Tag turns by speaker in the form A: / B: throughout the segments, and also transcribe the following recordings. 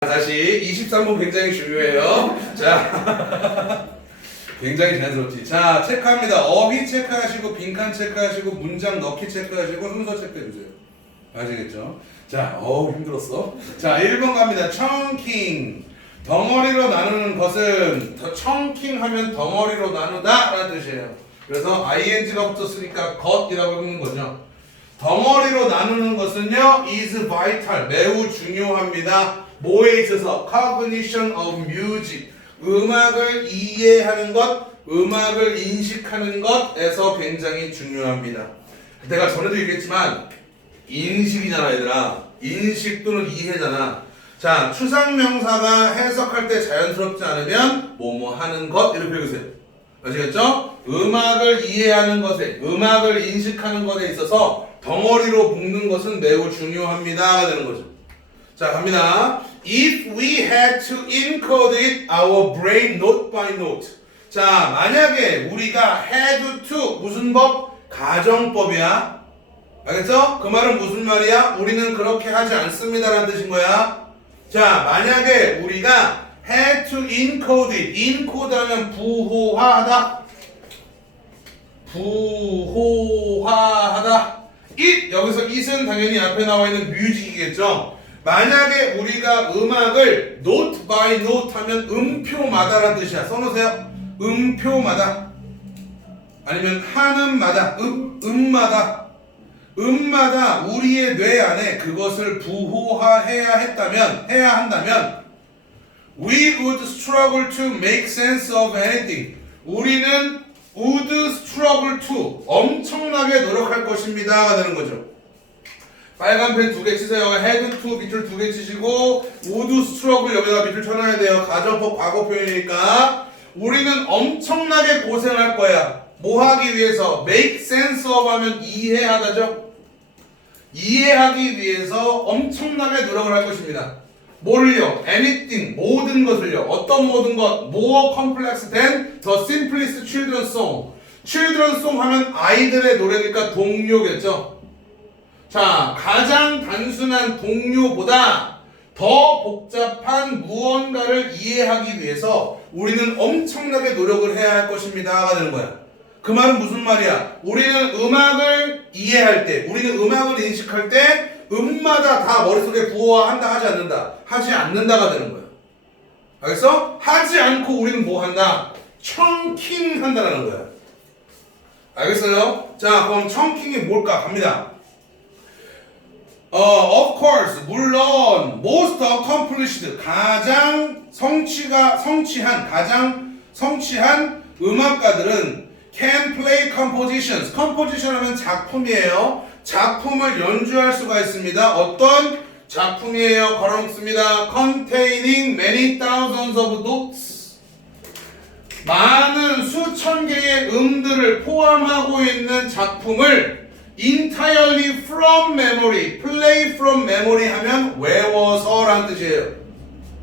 A: 다시 23번 굉장히 중요해요. 자, 굉장히 자연스럽지. 자, 체크합니다. 어휘 체크하시고 빈칸 체크하시고 문장 넣기 체크하시고 순서 체크해 주세요. 아시겠죠? 자, 어우 힘들었어. 자, 1번 갑니다. 청킹. 덩어리로 나누는 것은 더 청킹 하면 덩어리로 나누다 라는 뜻이에요. 그래서 ing가 붙었으니까 것이라고 읽는 거죠. 덩어리로 나누는 것은요 is vital 매우 중요합니다. 뭐에 있어서? Cognition of music. 음악을 이해하는 것, 음악을 인식하는 것에서 굉장히 중요합니다. 내가 전에도 얘기했지만 인식이잖아 얘들아. 인식 또는 이해잖아. 자 추상명사가 해석할 때 자연스럽지 않으면 뭐뭐 하는 것? 이렇게 읽으세요. 아시겠죠? 음악을 이해하는 것에 음악을 인식하는 것에 있어서 덩어리로 묶는 것은 매우 중요합니다. 되는 거죠 자 갑니다 If we had to encode it our brain note by note 자 만약에 우리가 had to 무슨 법? 가정법이야 알겠죠? 그 말은 무슨 말이야? 우리는 그렇게 하지 않습니다라는 뜻인 거야. 자, 만약에 우리가 had to encode it, encode 하면 부호화하다. 부호화하다. it 여기서 it은 당연히 앞에 나와 있는 뮤직이겠죠. 만약에 우리가 음악을 note by note 하면 음표마다라는 뜻이야. 써놓으세요. 음표마다. 아니면 하는마다, 음, 음마다. 음마다 우리의 뇌 안에 그것을 부호화해야 했다면 해야 한다면 we would struggle to make sense of anything. 우리는 would struggle to 엄청나게 노력할 것입니다가 되는 거죠. 빨간 펜 두 개 치세요. head to 밑줄 두 개 치시고 would struggle 여기다 밑줄 쳐놔야 돼요. 가정법 과거 표현이니까 우리는 엄청나게 고생할 거야. 뭐 하기 위해서 make sense of 하면 이해하다죠. 이해하기 위해서 엄청나게 노력을 할 것입니다. 뭘요? anything 모든 것을요. 어떤 모든 것 more complex than the simplest children's song. children's song 하면 아이들의 노래니까 동요겠죠. 자, 가장 단순한 동요보다 더 복잡한 무언가를 이해하기 위해서 우리는 엄청나게 노력을 해야 할 것입니다가 되는 거야. 그 말은 무슨 말이야? 우리는 음악을 이해할 때, 우리는 음악을 인식할 때 음마다 다 머릿속에 부호화한다 하지 않는다. 하지 않는다가 되는 거야. 알겠어? 하지 않고 우리는 뭐 한다? 청킹 한다라는 거야. 알겠어요? 자, 그럼 청킹이 뭘까? 갑니다. 어, of course, 물론, most accomplished, 가장 성취가, 성취한, 가장 성취한 음악가들은 can play compositions. composition 하면 작품이에요. 작품을 연주할 수가 있습니다. 어떤 작품이에요? 걸어놓습니다. containing many thousands of notes. 많은 수천 개의 음들을 포함하고 있는 작품을 entirely from memory, play from memory 하면 외워서라는 뜻이에요.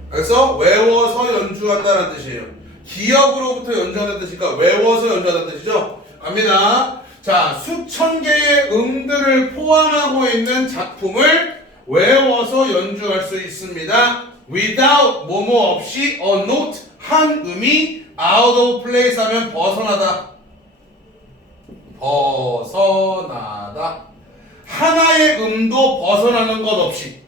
A: 그래서 외워서 연주한다는 뜻이에요. 기억으로부터 연주하는 뜻이니까 외워서 연주하는 뜻이죠. 갑니다. 자, 수천 개의 음들을 포함하고 있는 작품을 외워서 연주할 수 있습니다. without 뭐뭐 없이 a note 한 음이 out of place 하면 벗어나다. 벗어나다. 하나의 음도 벗어나는 것 없이.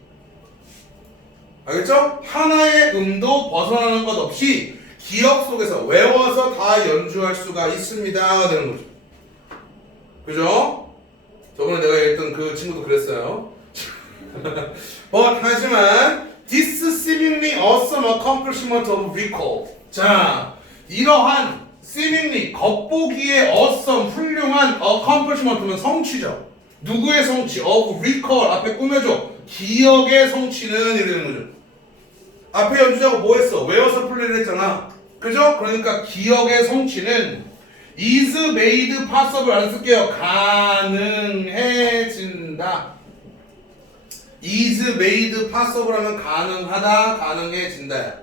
A: 알겠죠? 하나의 음도 벗어나는 것 없이 기억 속에서 외워서 다 연주할 수가 있습니다. 되는 거죠. 그죠? 저번에 내가 했던 그 친구도 그랬어요. But 하지만 this seemingly awesome accomplishment of recall. 자, 이러한 seemingly 겉보기에 awesome 훌륭한 accomplishment는 성취죠. 누구의 성취? of recall 앞에 꾸며줘. 기억의 성취는 이러는 거죠. 앞에 연주자가 뭐 했어? 외워서 플레이를 했잖아. 그죠? 그러니까 기억의 성취는 is made possible 안 쓸게요. 가능해진다. is made possible 하면 가능하다, 가능해진다.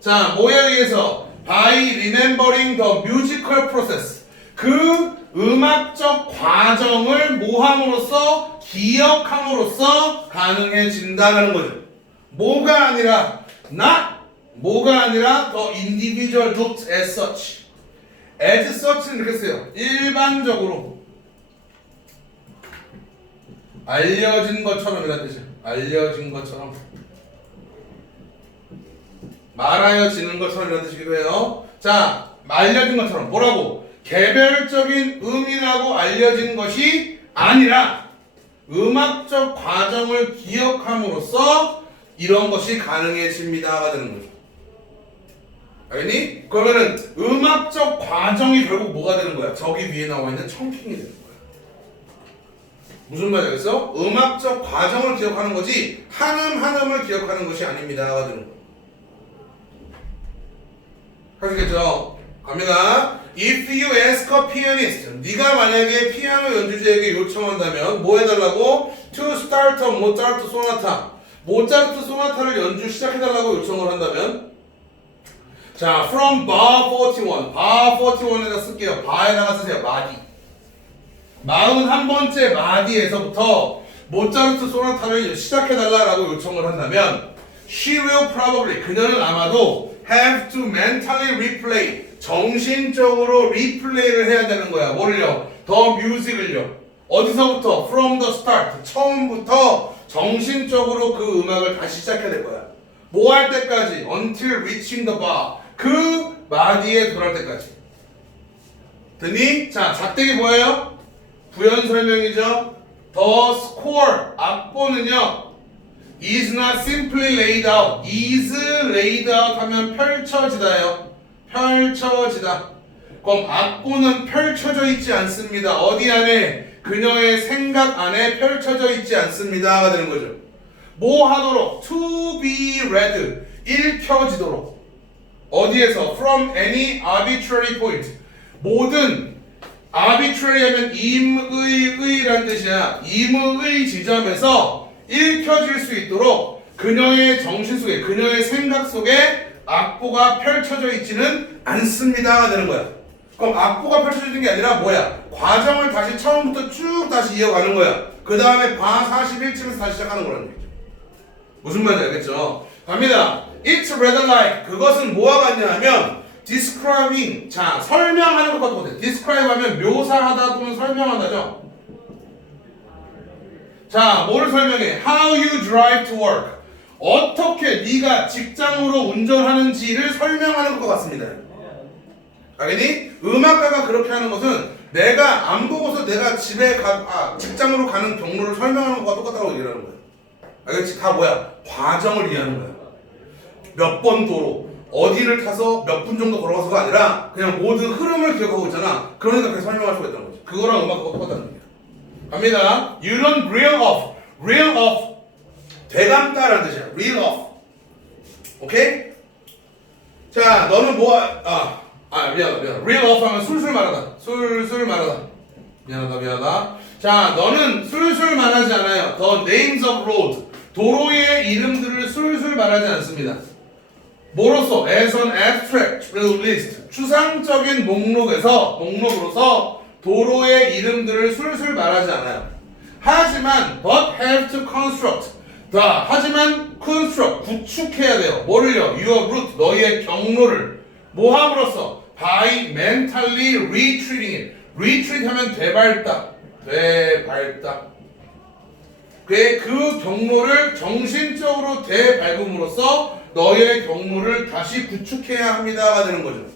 A: 자, 뭐에 의해서? By remembering the musical process. 그 음악적 과정을 모함으로써 기억함으로써 가능해진다는 거죠. 뭐가 아니라 not 뭐가 아니라 the individual note as such. as such는 이렇게 써요. 일반적으로 알려진 것처럼 이란 뜻이야. 알려진 것처럼 말하여지는 것처럼 이란 뜻이기도 해요. 자, 알려진 것처럼 뭐라고? 개별적인 의미라고 알려진 것이 아니라 음악적 과정을 기억함으로써 이런 것이 가능해집니다가 되는 거죠. 알겠니? 그러면은 음악적 과정이 결국 뭐가 되는 거야? 저기 위에 나와 있는 청킹이 되는 거야. 무슨 말이야? 그래서 음악적 과정을 기억하는 거지 한음 한음을 기억하는 것이 아닙니다가 되는 거야. 하시겠죠? 갑니다. If you ask a pianist, 네가 만약에 피아노 연주자에게 요청한다면 뭐 해달라고? To start a Mozart sonata. 모차르트 소나타를 연주 시작해달라고 요청을 한다면 자, from bar 41. bar 41에다 쓸게요. bar에다가 쓰세요. 마디. 41번째 마디에서부터 모차르트 소나타를 시작해달라고 요청을 한다면 she will probably 그녀는 아마도 have to mentally replay 정신적으로 리플레이를 해야 되는 거야. 뭐를요? 더 뮤직을요. 어디서부터? From the start. 처음부터 정신적으로 그 음악을 다시 시작해야 될 거야. 뭐 할 때까지? Until reaching the bar. 그 마디에 돌아올 때까지. 됐니? 자, 작대기 뭐예요? 부연 설명이죠. The score. 악보는요. Is not simply laid out. is laid out 하면 펼쳐지다요. 펼쳐지다. 그럼 악보는 펼쳐져 있지 않습니다. 어디 안에? 그녀의 생각 안에 펼쳐져 있지 않습니다가 되는 거죠. 뭐 하도록? To be read. 읽혀지도록. 어디에서? From any arbitrary point. 모든 arbitrary 하면 임의 의란 뜻이야. 임의 지점에서 읽혀질 수 있도록 그녀의 정신 속에 그녀의 생각 속에 악보가 펼쳐져 있지는 않습니다가 되는 거야. 그럼 악보가 펼쳐지는 게 아니라 뭐야? 과정을 다시 처음부터 쭉 다시 이어가는 거야. 그 다음에 바 41쯤에서 다시 시작하는 거라는 얘기죠. 무슨 말인지 알겠죠? 갑니다. It's rather like 그것은 뭐와 같냐 하면 describing 자 설명하는 것과 똑같아. describe 하면 묘사하다 또는 설명한다죠. 자 뭐를 설명해? How you drive to work 어떻게 네가 직장으로 운전하는지를 설명하는 것과 같습니다. 알겠니? 음악가가 그렇게 하는 것은 내가 안 보고서 내가 집에 가, 아, 직장으로 가는 경로를 설명하는 것과 똑같다고 얘기하는 거야. 알겠지? 다 뭐야? 과정을 이해하는 거야. 몇 번 도로, 어디를 타서 몇 분 정도 걸어가서가 아니라 그냥 모든 흐름을 기억하고 있잖아. 그러니까 그렇게 설명할 수가 있다는 거지. 그거랑 음악과 똑같다는 얘기야. 갑니다. You don't reel off. reel off. 되감다라는 뜻이야. reel off. 오케이? 자, 너는 뭐, 아, 아, 미안하다, 미안하다. reel off 하면 술술 말하다. 술술 말하다. 미안하다, 미안하다. 자, 너는 술술 말하지 않아요. The names of road. 도로의 이름들을 술술 말하지 않습니다. 뭐로서? As an abstract list. 추상적인 목록에서, 목록으로서 도로의 이름들을 술술 말하지 않아요. 하지만, but have to construct. 자, 하지만 construct, 구축해야 돼요. 뭐를요? Your route, 너희의 경로를. 뭐 함으로써? By mentally retreating it. retreat 하면. 되밟다. 그, 그 경로를 정신적으로 되밟음으로써 너의 경로를 다시 구축해야 합니다가 되는 거죠.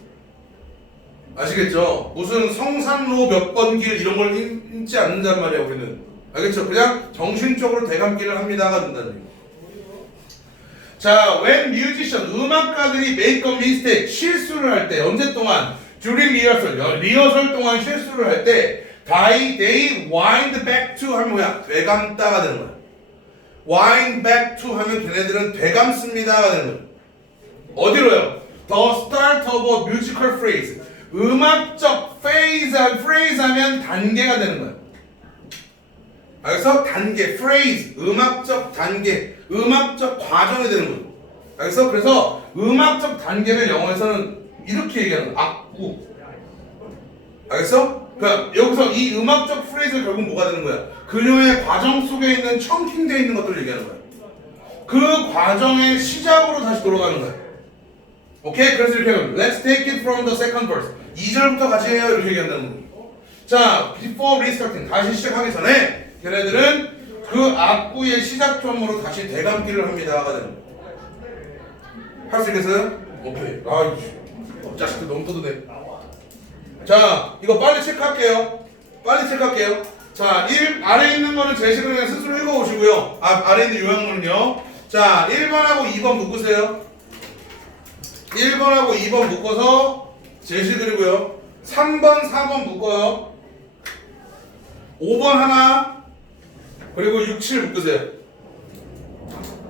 A: 아시겠죠? 무슨 성산로 몇 번 길 이런 걸 읽지 않는단 말이야 우리는. 알겠죠? 그냥 정신적으로 대감기를 합니다가 된다는 얘기. 자, when musician 음악가들이 make a mistake 실수를 할 때 언제 동안 during rehearsal 리허설 동안 실수를 할때 by they wind back to 하면 뭐야? 되감다가 되는 거야. wind back to 하면 걔네들은 되감습니다가 되는 거야. 어디로요? The start of a musical phrase 음악적 phase phrase 하면 단계가 되는 거야. 그래서 단계, phrase, 음악적 단계, 음악적 과정이 되는 거죠. 그래서 그래서 음악적 단계를 영어에서는 이렇게 얘기하는. 악구. 알겠어? 그러니까 여기서 이 음악적 프레이즈 결국 뭐가 되는 거야? 그녀의 과정 속에 있는 청킹되어 있는 것들을 얘기하는 거야. 그 과정의 시작으로 다시 돌아가는 거야. 오케이? 그래서 이렇게 하면 Let's take it from the second verse. 2절부터 같이 해요. 이렇게 얘기한다는 거예요. 자, before restarting. 다시 시작하기 전에 걔네들은 그 악구의 시작점으로 다시 대감기를 합니다. 하가 되는 거예요. 할 수 있겠어요? 오케이. 아이, 자식들 너무 떠드네. 자, 이거 빨리 체크할게요. 빨리 체크할게요. 자, 1, 아래에 있는 거는 제시를 그냥 스스로 읽어오시고요. 아, 아래에 있는 요약문은요. 자, 1번하고 2번 묶으세요. 1번하고 2번 묶어서 제시 그리고요. 3번, 4번 묶어요. 5번 하나, 그리고 6, 7 묶으세요.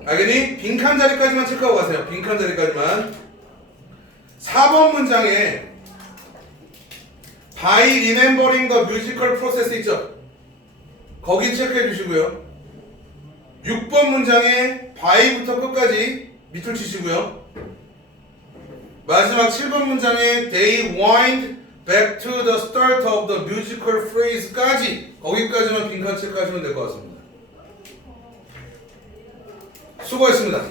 A: 알겠니? 빈칸 자리까지만 체크하고 가세요. 빈칸 자리까지만. 4번 문장에 by remembering the musical process 있죠? 거기 체크해 주시고요. 6번 문장에 by부터 끝까지 밑줄 치시고요. 마지막 7번 문장에 they wind back to the start of the musical phrase까지 거기까지만 빈칸 체크하시면 될 것 같습니다. 수고했습니다.